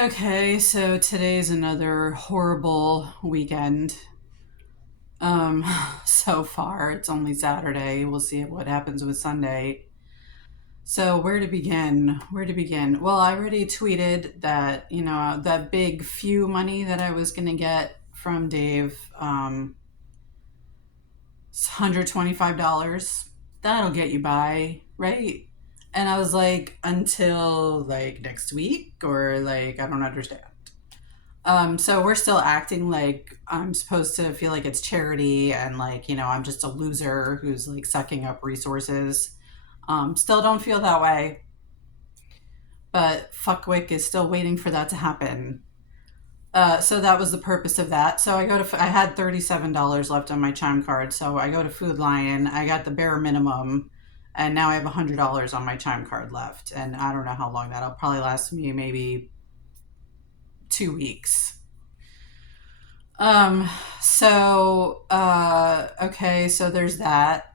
Okay, so today's another horrible weekend. Um, so far, it's only Saturday. We'll see what happens with Sunday. So, where to begin? Where to begin? Well, I already tweeted that, that big few money that I was going to get from Dave, it's $125. That'll get you by, right? And I was like, until like next week, or like, I don't understand. So we're still acting like I'm supposed to feel like it's charity and like, I'm just a loser who's like sucking up resources. Still don't feel that way, but Fuckwick is still waiting for that to happen. So that was the purpose of that. So I had $37 left on my Chime card. So I go to Food Lion. I got the bare minimum, and now I have $100 on my Chime card left. And I don't know how long that'll probably last me, maybe 2 weeks. Um, okay, so there's that.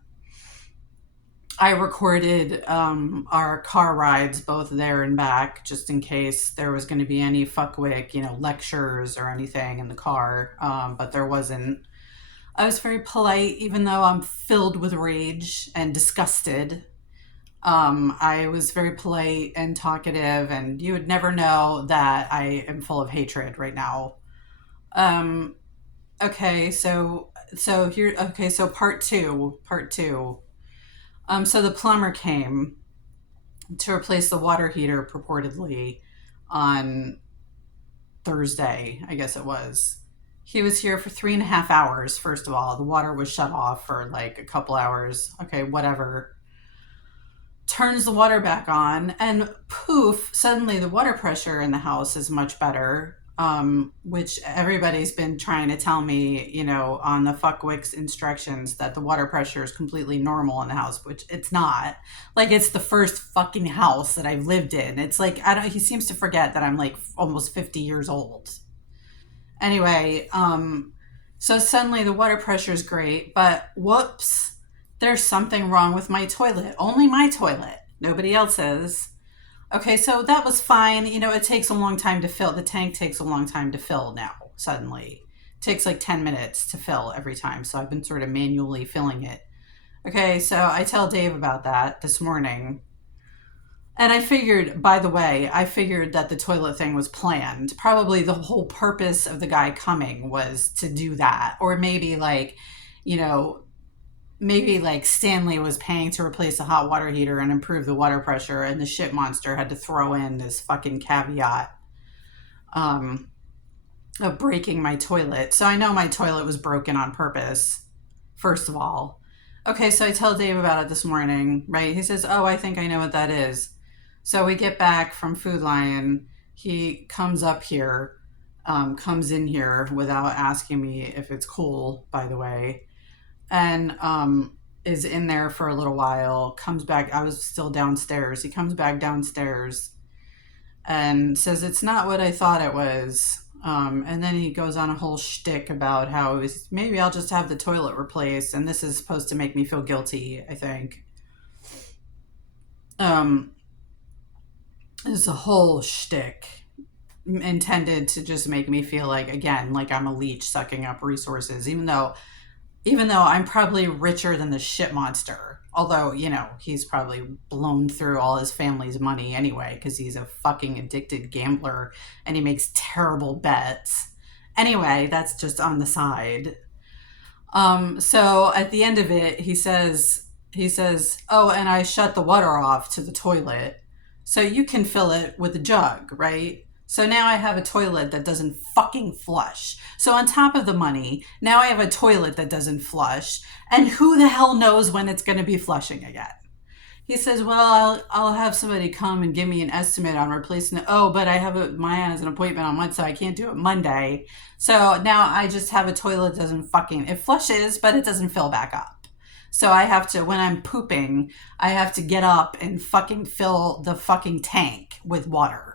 I recorded our car rides both there and back just in case there was going to be any fuckwick, lectures or anything in the car, but there wasn't. I was very polite, even though I'm filled with rage and disgusted. I was very polite and talkative, and you would never know that I am full of hatred right now. Um, Okay, so part two. So the plumber came to replace the water heater purportedly on Thursday, I guess it was. He was here for 3.5 hours. First of all, the water was shut off for like a couple hours. Okay, whatever. Turns the water back on, and poof, suddenly the water pressure in the house is much better. Which everybody's been trying to tell me, on the Fuckwicks instructions that the water pressure is completely normal in the house, which it's not. Like, it's the first fucking house that I've lived in. It's like, I don't, he seems to forget that I'm like almost 50 years old. Anyway, so suddenly the water pressure is great, but whoops, there's something wrong with my toilet. Only my toilet, nobody else's. Okay, so that was fine. It takes a long time to fill. The tank takes a long time to fill now, suddenly. It takes like 10 minutes to fill every time. So I've been sort of manually filling it. Okay, so I tell Dave about that this morning. And I figured, by the way, I figured that the toilet thing was planned. Probably the whole purpose of the guy coming was to do that. Or maybe you know, maybe like Stanley was paying to replace the hot water heater and improve the water pressure, and the shit monster had to throw in this fucking caveat um, of breaking my toilet. So I know my toilet was broken on purpose, first of all. Okay, so I tell Dave about it this morning, right? He says, "Oh, I think I know what that is." So we get back from Food Lion. He comes up here, comes in here without asking me if it's cool, by the way, and is in there for a little while, comes back. I was still downstairs. He comes back downstairs and says, "It's not what I thought it was." And then he goes on a whole shtick about how maybe I'll just have the toilet replaced, and this is supposed to make me feel guilty, I think. Um, it's a whole shtick intended to just make me feel like, again, like I'm a leech sucking up resources, even though I'm probably richer than the shit monster. Although, he's probably blown through all his family's money anyway, because he's a fucking addicted gambler and he makes terrible bets. Anyway, that's just on the side. So at the end of it, he says, "Oh, and I shut the water off to the toilet. So you can fill it with a jug, right? So now I have a toilet that doesn't fucking flush. So on top of the money, now I have a toilet that doesn't flush. And who the hell knows when it's going to be flushing again?" He says, "Well, I'll have somebody come and give me an estimate on replacing it. Oh, but I have has an appointment on Wednesday, so I can't do it Monday. So now I just have a toilet that doesn't fucking, it flushes, but it doesn't fill back up. So I have to, when I'm pooping, I have to get up and fucking fill the fucking tank with water."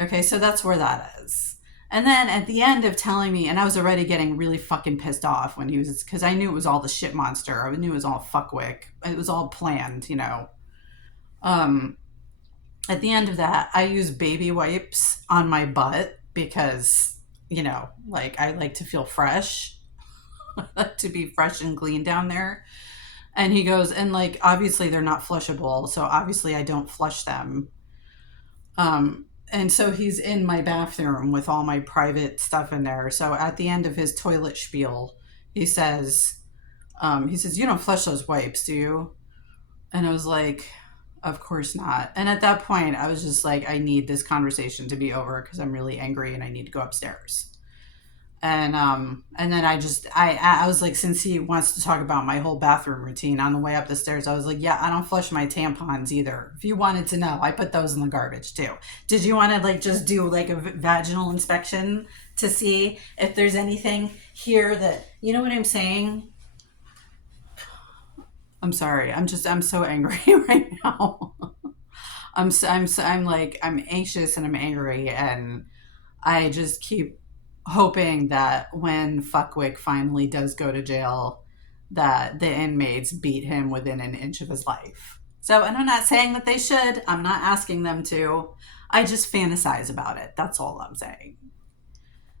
Okay, so that's where that is. And then at the end of telling me, and I was already getting really fucking pissed off when he was, because I knew it was all the shit monster. I knew it was all fuckwick. It was all planned. Um, At the end of that, I use baby wipes on my butt because, like I like to feel fresh, I like to be fresh and clean down there. And he goes, and like, obviously they're not flushable. So obviously I don't flush them. And so he's in my bathroom with all my private stuff in there. So at the end of his toilet spiel, he says, you don't flush those wipes, do you? And I was like, of course not. And at that point, I was just like, I need this conversation to be over because I'm really angry and I need to go upstairs. And then I was like, since he wants to talk about my whole bathroom routine on the way up the stairs, I was like, yeah, I don't flush my tampons either. If you wanted to know, I put those in the garbage too. Did you want to like just do like a vaginal inspection to see if there's anything here that, you know what I'm saying? I'm sorry. I'm so angry right now. I'm like, I'm anxious and I'm angry, and I just keep hoping that when Fuckwick finally does go to jail, that the inmates beat him within an inch of his life. So, and I'm not saying that they should. I'm not asking them to. I just fantasize about it. That's all I'm saying.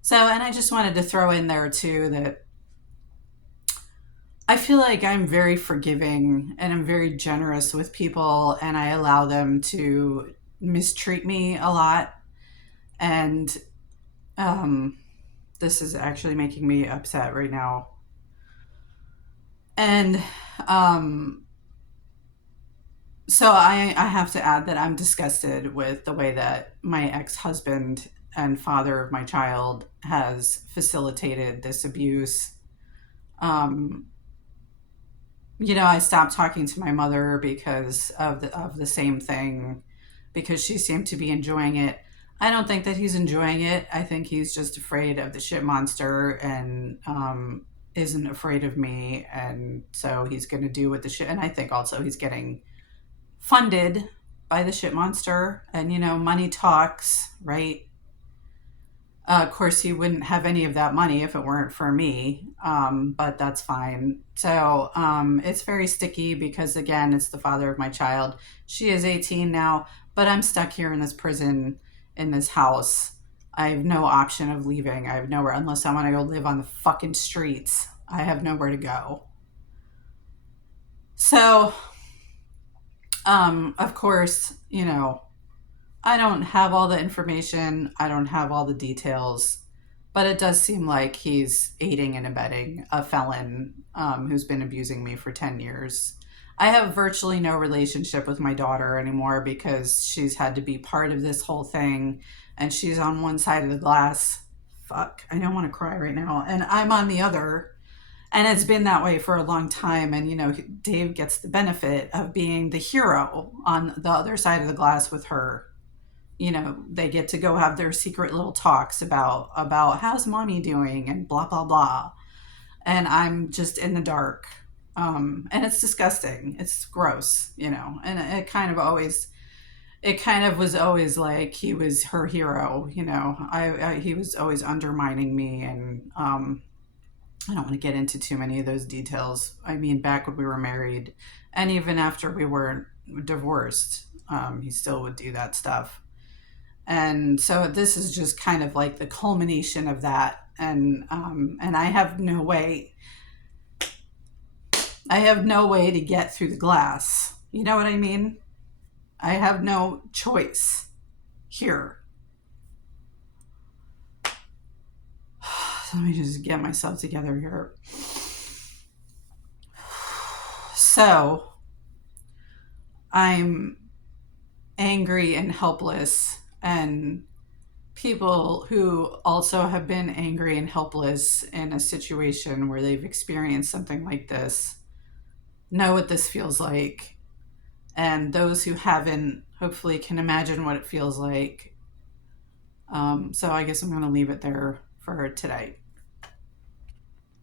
So, and I just wanted to throw in there too that I feel like I'm very forgiving and I'm very generous with people, and I allow them to mistreat me a lot. And um, this is actually making me upset right now. And um, so I have to add that I'm disgusted with the way that my ex husband and father of my child has facilitated this abuse. Um, I stopped talking to my mother because of the same thing, because she seemed to be enjoying it. I don't think that he's enjoying it. I think he's just afraid of the shit monster, and isn't afraid of me, and so he's going to do what the shit. And I think also he's getting funded by the shit monster, and money talks, right? Of course, he wouldn't have any of that money if it weren't for me, but that's fine. So it's very sticky because, again, it's the father of my child. She is 18 now, but I'm stuck here in this prison, in this house. I have no option of leaving. I have nowhere, unless I want to go live on the fucking streets. I have nowhere to go. So, of course, I don't have all the information, I don't have all the details, but it does seem like he's aiding and abetting a felon who's been abusing me for 10 years. I have virtually no relationship with my daughter anymore because she's had to be part of this whole thing, and she's on one side of the glass. Fuck, I don't want to cry right now. And I'm on the other. And it's been that way for a long time. And, Dave gets the benefit of being the hero on the other side of the glass with her. They get to go have their secret little talks about how's mommy doing and blah blah blah, and I'm just in the dark. And it's disgusting, it's gross, and it kind of was always like he was her hero. He was always undermining me, and I don't want to get into too many of those details. I mean, back when we were married, and even after we were divorced, he still would do that stuff. And so this is just kind of like the culmination of that. And I have no way. I have no way to get through the glass. You know what I mean? I have no choice here. So let me just get myself together here. So I'm angry and helpless, and people who also have been angry and helpless in a situation where they've experienced something like this know what this feels like. And those who haven't hopefully can imagine what it feels like. So I guess I'm going to leave it there for today.